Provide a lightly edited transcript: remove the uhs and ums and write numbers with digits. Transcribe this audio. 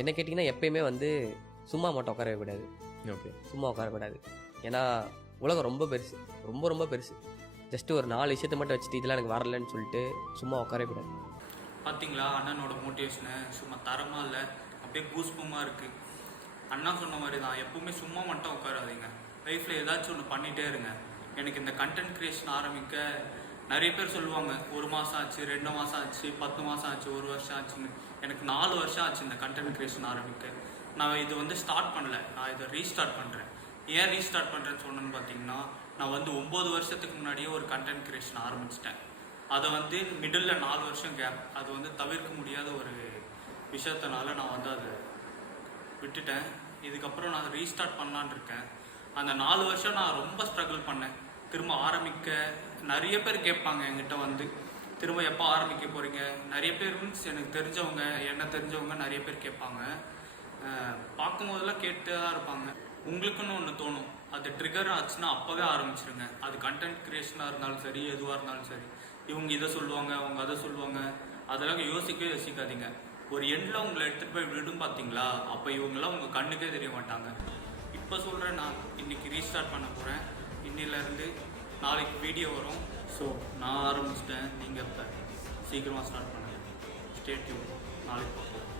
என்ன கேட்டிங்கன்னா எப்பயுமே வந்து சும்மா மட்டும் உட்காரவே கூடாது. ஓகே. சும்மா உட்காரக்கூடாது. ஏன்னா உலகம் ரொம்ப பெருசு, ரொம்ப ரொம்ப பெருசு. ஜஸ்ட்டு ஒரு 4 விஷயத்தை மட்டும் வச்சுட்டு இதெல்லாம் எனக்கு வரலன்னு சொல்லிட்டு சும்மா உட்காரவே கூடாது. பார்த்தீங்களா அண்ணனோட மோட்டிவேஷனை சும்மா தரமாக இல்லை, அப்படியே கூஸ்பமாக இருக்குது. அண்ணா சொன்ன மாதிரி தான், எப்பவுமே சும்மா மட்டும் உட்காராதீங்க. லைஃப்பில் ஏதாச்சும் ஒன்று பண்ணிகிட்டே இருங்க. எனக்கு இந்த கண்டென்ட் க்ரியேஷன் ஆரம்பிக்க நிறைய பேர் சொல்லுவாங்க 1 மாதம் ஆச்சு, 2 மாதம் ஆச்சு, 10 மாதம் ஆச்சு, 1 வருஷம் ஆச்சுன்னு. எனக்கு 4 வருஷம் ஆச்சு இந்த கண்டென்ட் க்ரியேஷன் ஆரம்பிக்க. நான் இது வந்து ஸ்டார்ட் பண்ணல, நான் இதை ரீஸ்டார்ட் பண்ணுறேன். ஏன் ரீஸ்டார்ட் பண்ணுறேன்னு சொன்னேன்னு பார்த்தீங்கன்னா, நான் வந்து 9 வருஷத்துக்கு முன்னாடியே ஒரு கண்டென்ட் க்ரியேஷன் ஆரம்பிச்சிட்டேன். அதை வந்து மிடில் 4 வருஷம் கேப், அது வந்து தவிர்க்க முடியாத ஒரு விஷயத்தினால நான் வந்து அதை விட்டுட்டேன். இதுக்கப்புறம் நான் ரீஸ்டார்ட் பண்ணலான்னு இருக்கேன். அந்த 4 வருஷம் நான் ரொம்ப ஸ்ட்ரகிள் பண்ணேன். திரும்ப ஆரம்பிக்க நிறைய பேர் கேட்பாங்க என்கிட்ட வந்து, திரும்ப எப்போ ஆரம்பிக்க போகிறீங்க? நிறைய பேர் மீன்ஸ் எனக்கு தெரிஞ்சவங்க, என்ன தெரிஞ்சவங்க நிறைய பேர் கேட்பாங்க. பார்க்கும்போதெல்லாம் கேட்டு தான் இருப்பாங்க. உங்களுக்குன்னு ஒன்று தோணும், அது ட்ரிகர் ஆச்சுன்னா அப்போவே ஆரம்பிச்சிருங்க. அது கண்டென்ட் க்ரியேஷனாக இருந்தாலும் சரி, எதுவாக இருந்தாலும் சரி. இவங்க இதை சொல்லுவாங்க, அவங்க அதை சொல்லுவாங்க, அதெல்லாம் யோசிக்காதீங்க. ஒரு எண்ணில் உங்களை எடுத்துகிட்டு போய் விடும் பார்த்தீங்களா, அப்போ இவங்களாம் உங்கள் கண்ணுக்கே தெரிய மாட்டாங்க. இப்போ சொல்கிறேன், நான் இன்றைக்கி ரீஸ்டார்ட் பண்ண போகிறேன். இன்னிலேருந்து நாளைக்கு வீடியோ வரும். ஸோ நான் ஆரம்பிச்சிட்டேன், நீங்கள் இப்போ சீக்கிரமாக ஸ்டார்ட் பண்ணுங்கள். ஸ்டே டியூன், நாளைக்கு பார்ப்போம்.